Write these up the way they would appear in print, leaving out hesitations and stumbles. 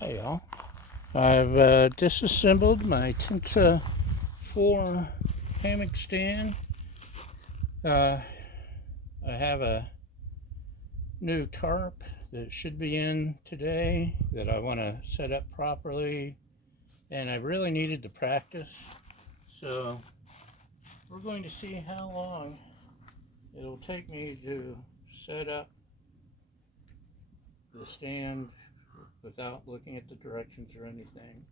Hi y'all. I've disassembled my Tensa4 hammock stand. I have a new tarp that should be in today that I want to set up properly, and I really needed to practice, so we're going to see how long it'll take me to set up the stand without looking at the directions or anything.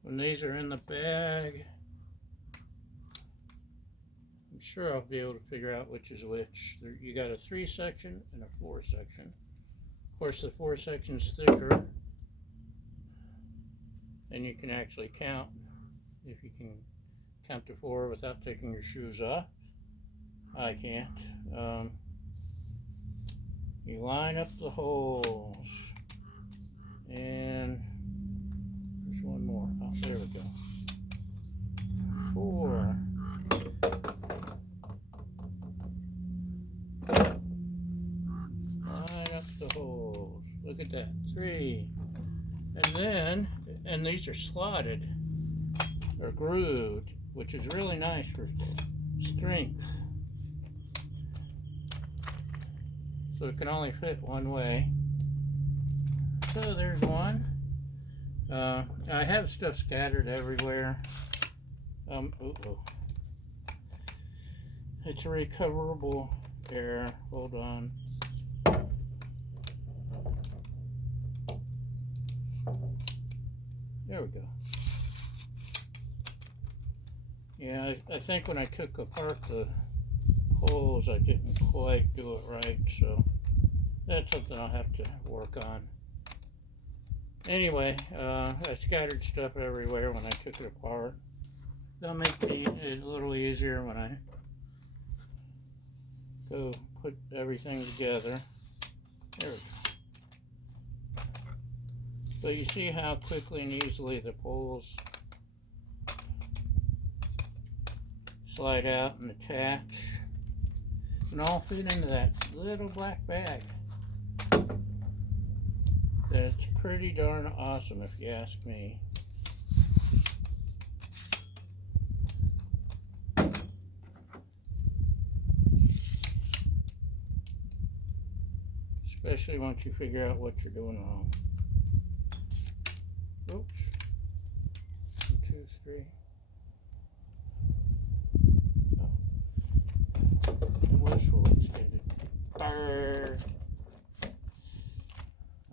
When these are in the bag, I'm sure I'll be able to figure out which is which. You got a 3-section and a 4-section. Of course, the 4-section's thicker, and you can actually count if you can count to 4 without taking your shoes off. I can't. You line up the holes, and there's one more. Oh, there we go. 4. Line up the holes. Look at that. 3. And these are slotted or grooved, which is really nice for strength. So it can only fit one way. So there's one. I have stuff scattered everywhere. It's a recoverable error. Hold on. There we go. Yeah, I think when I took apart the holes, I didn't quite do it right, so that's something I'll have to work on. Anyway, I scattered stuff everywhere when I took it apart. That'll make it a little easier when I go put everything together. There we go. So you see how quickly and easily the poles slide out and attach, and all fit into that little black bag. That's pretty darn awesome, if you ask me. Especially once you figure out what you're doing wrong. Oops. 1, 2, 3. It was fully extended. Brr.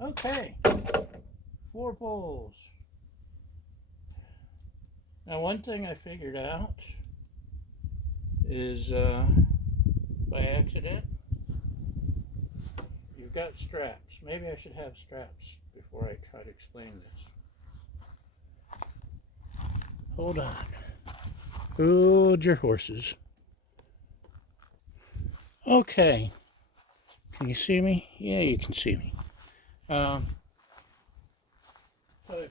Okay. 4 poles. Now, one thing I figured out is by accident, you've got straps. Maybe I should have straps before I try to explain this. Hold on. Hold your horses. Okay. Can you see me? Yeah, you can see me. So I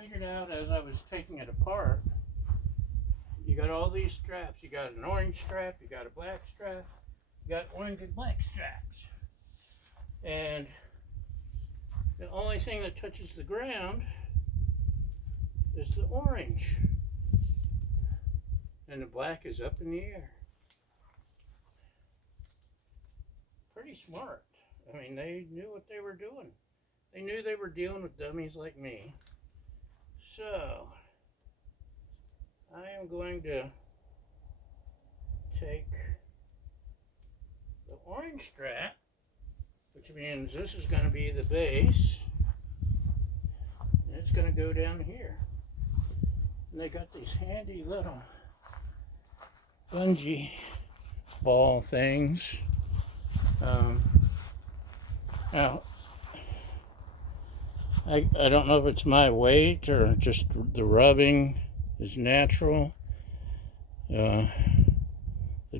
figured out as I was taking it apart, you got all these straps. You got an orange strap, you got a black strap, you got orange and black straps. And the only thing that touches the ground is the orange. And the black is up in the air. Pretty smart. I mean, they knew what they were doing. They knew they were dealing with dummies like me. So, I am going to take the orange strap, which means this is going to be the base, and it's going to go down here. And they got these handy little bungee ball things. Now, I don't know if it's my weight or just the rubbing is natural. The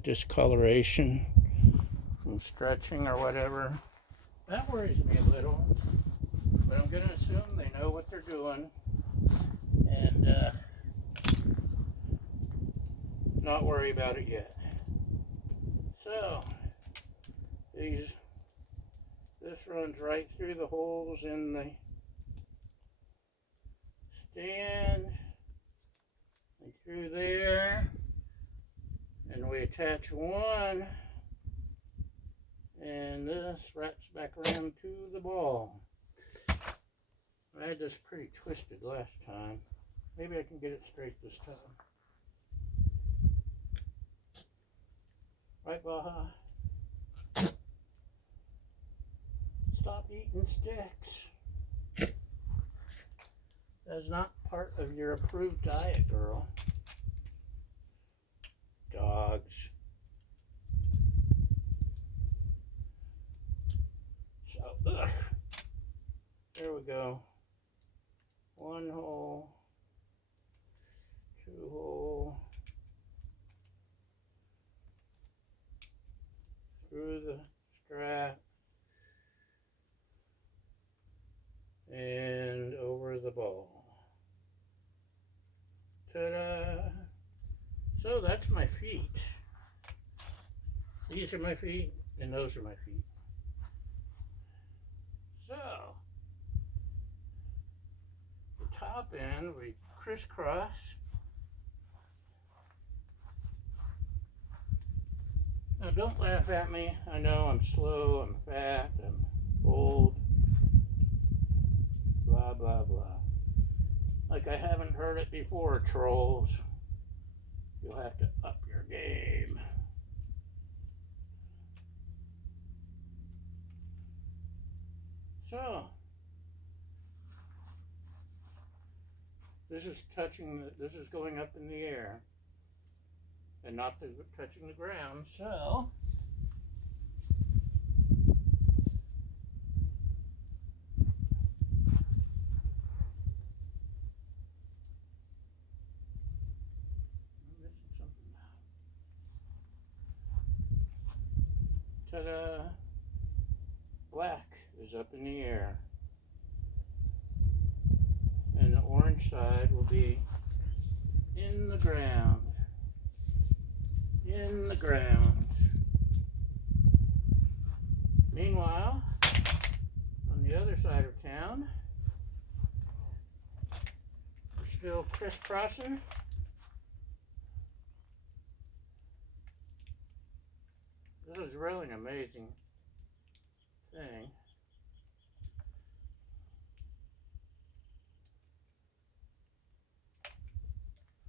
discoloration from stretching or whatever. That worries me a little. But I'm going to assume they know what they're doing. And not worry about it yet. So, this runs right through the holes in the stand and through there, and we attach one, and this wraps back around to the ball. I had this pretty twisted last time. Maybe I can get it straight this time. Right, Baja? Stop eating sticks. That's not part of your approved diet, girl. Dogs. So, there we go. One hole, two hole, through the strap, and over the ball. Ta-da! So that's my feet. These are my feet, and those are my feet. So, the top end, we crisscross. Now don't laugh at me. I know I'm slow, I'm fat, I'm old, blah, blah, blah. Like I haven't heard it before, trolls. You'll have to up your game. So, this is going up in the air and not touching the ground. So, I'm missing something now. Ta-da! Black is up in the air. And the orange side will be in the ground. In the ground. Meanwhile, on the other side of town, we're still crisscrossing. This is really an amazing thing.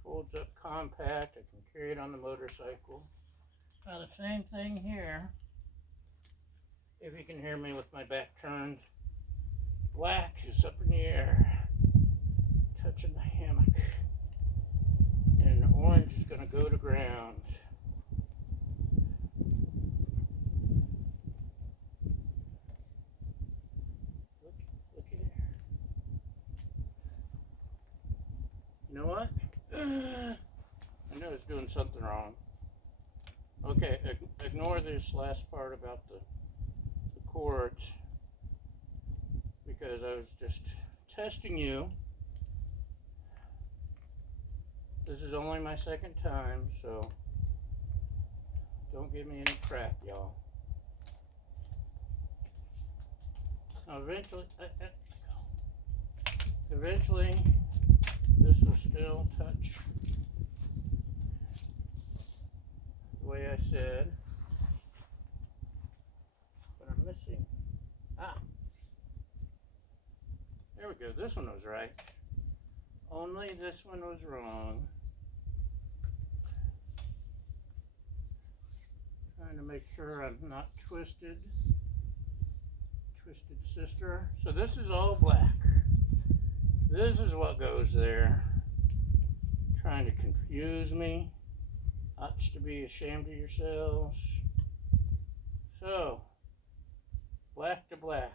Folds up compact. I can carry it on the motorcycle. Now the same thing here. If you can hear me with my back turned. Black is up in the air, touching the hammock. And the orange is going to go to ground. Looky there. You know what? I know it's doing something wrong. Okay, ignore this last part about the cords, because I was just testing you. This is only my second time, so don't give me any crap, y'all. Now eventually this will still touch the way I said, but I'm missing. There we go. This one was right. Only this one was wrong. Trying to make sure I'm not twisted. Twisted sister. So this is all black. This is what goes there. Trying to confuse me. Ought to be ashamed of yourselves. So, black to black.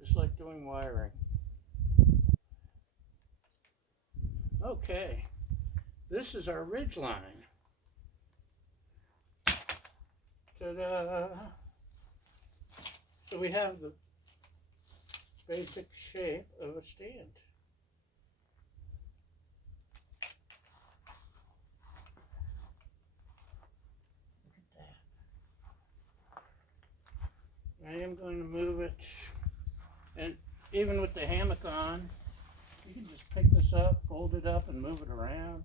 Just like doing wiring. Okay. This is our ridge line. Ta-da! So we have the basic shape of a stand. I'm going to move it, and even with the hammock on, you can just pick this up, fold it up, and move it around.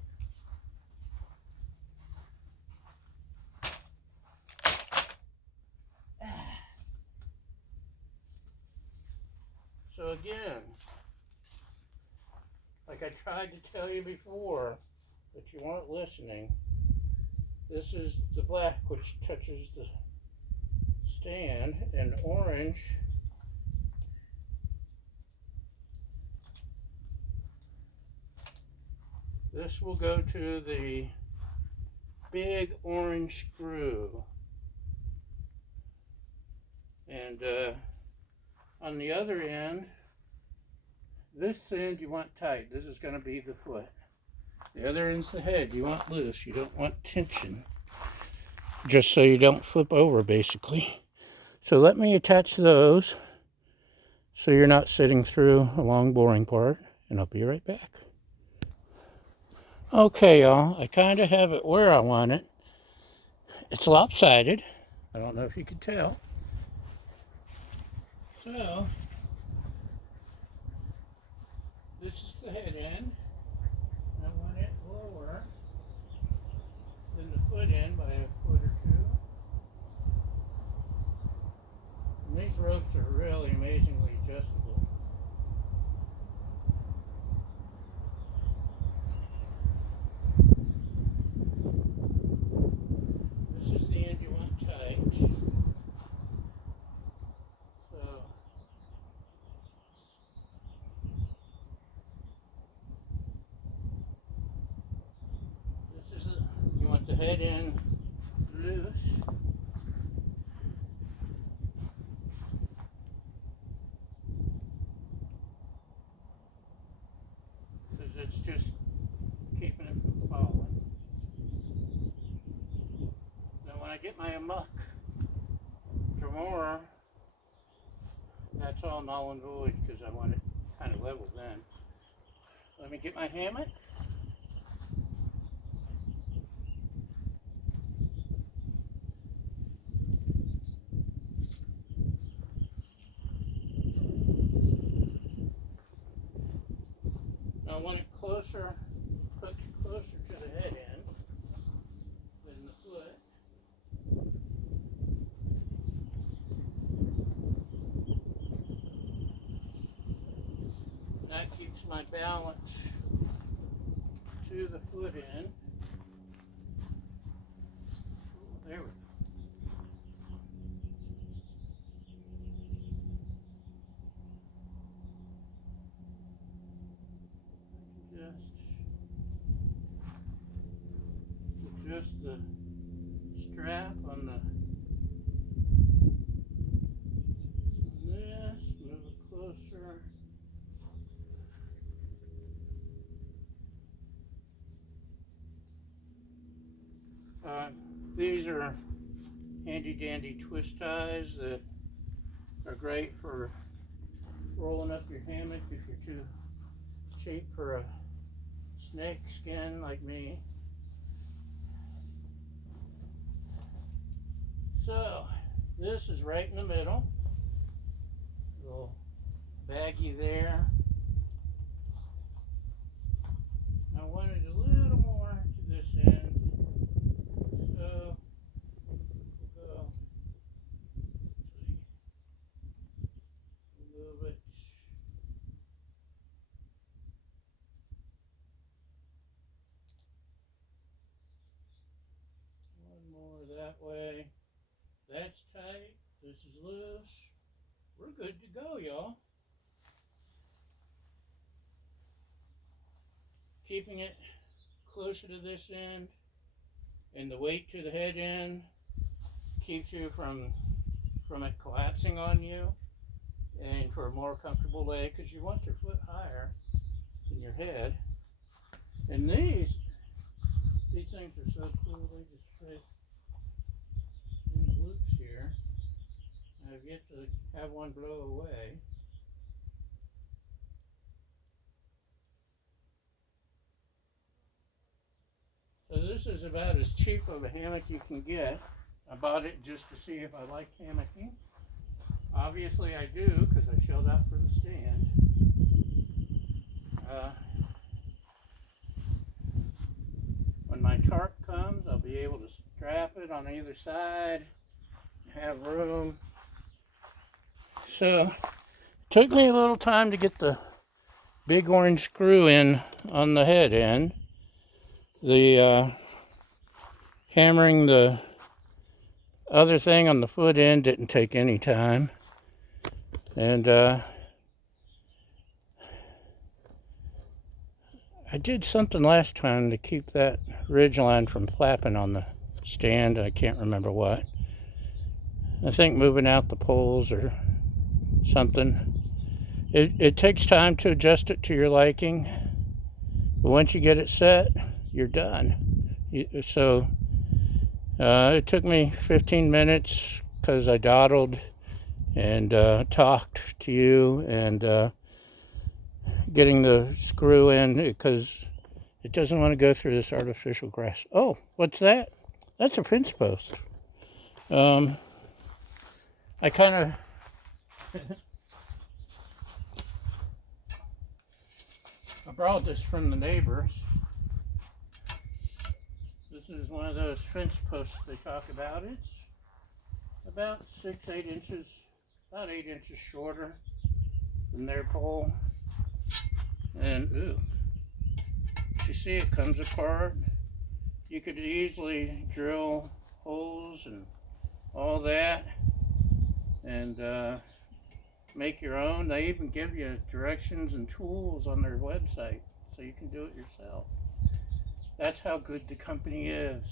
So again, like I tried to tell you before, but you weren't listening, this is the black which touches the stand, and orange this will go to the big orange screw. And on the other end, this end you want tight. This is going to be the foot. The other end's the head. You want loose. You don't want tension. Just so you don't flip over, basically. So let me attach those so you're not sitting through a long boring part, and I'll be right back. Okay, y'all. I kind of have it where I want it. It's lopsided. I don't know if you can tell. So, this is the head end. I want it lower than the foot end by a foot or two. And these ropes are really amazingly adjustable. This is the end you want tight. So, this is you want the head end loose. Because it's just keeping it from falling. Now when I get my hammock more, that's all null and void because I want it kind of level then. Let me get my hammock. I want it closer, hooked closer to the head end than the foot. That keeps my balance to the foot end. There we go. Just the strap on this, move it closer. These are handy dandy twist ties that are great for rolling up your hammock if you're too cheap for a snake skin like me. So this is right in the middle, a little baggy there. I wanted a little more to this end, so we'll go move it. One more that way. That's tight. This is loose. We're good to go, y'all. Keeping it closer to this end and the weight to the head end keeps you from it collapsing on you, and for a more comfortable lay, because you want your foot higher than your head. And these things are so cool. They just fit in the loops here. I've yet to have one blow away. So this is about as cheap of a hammock you can get. I bought it just to see if I like hammocking. Obviously I do, because I shelled out for the stand. When my tarp comes, I'll be able to strap it on either side, have room. So, it took me a little time to get the big orange screw in on the head end. The hammering the other thing on the foot end didn't take any time. And I did something last time to keep that ridge line from flapping on the stand. I can't remember what. I think moving out the poles or something. It takes time to adjust it to your liking, but once you get it set, you're done. So it took me 15 minutes because I dawdled and talked to you and getting the screw in because it doesn't want to go through this artificial grass. Oh, what's that? That's a fence post. I kind of I borrowed this from the neighbors. This is one of those fence posts they talk about. It's about 6-8 inches, about 8 inches shorter than their pole. And ooh, you see it comes apart. You could easily drill holes and all that and make your own. They even give you directions and tools on their website so you can do it yourself. That's how good the company is.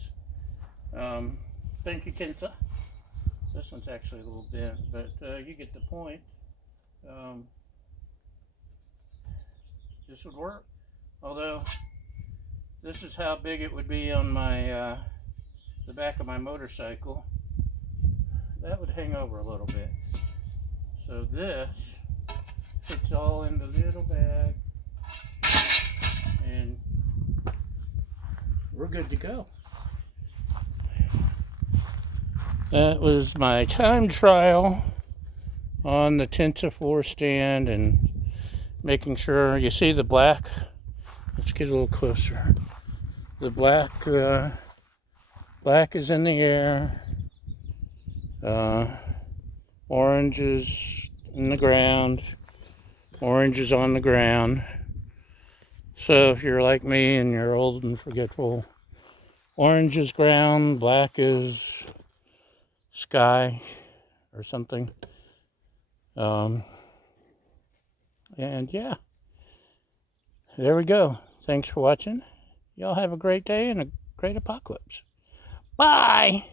Thank you, Tensa. This one's actually a little bent, but you get the point. This would work. Although, this is how big it would be on my the back of my motorcycle. That would hang over a little bit. So this fits all in the little bag, and we're good to go. That was my time trial on the Tensa4 stand and making sure you see the black. Let's get a little closer. The black is in the air. Orange is in the ground. Orange is on the ground. So if you're like me and you're old and forgetful, orange is ground, black is sky or something. And yeah, there we go. Thanks for watching. Y'all have a great day and a great apocalypse. Bye!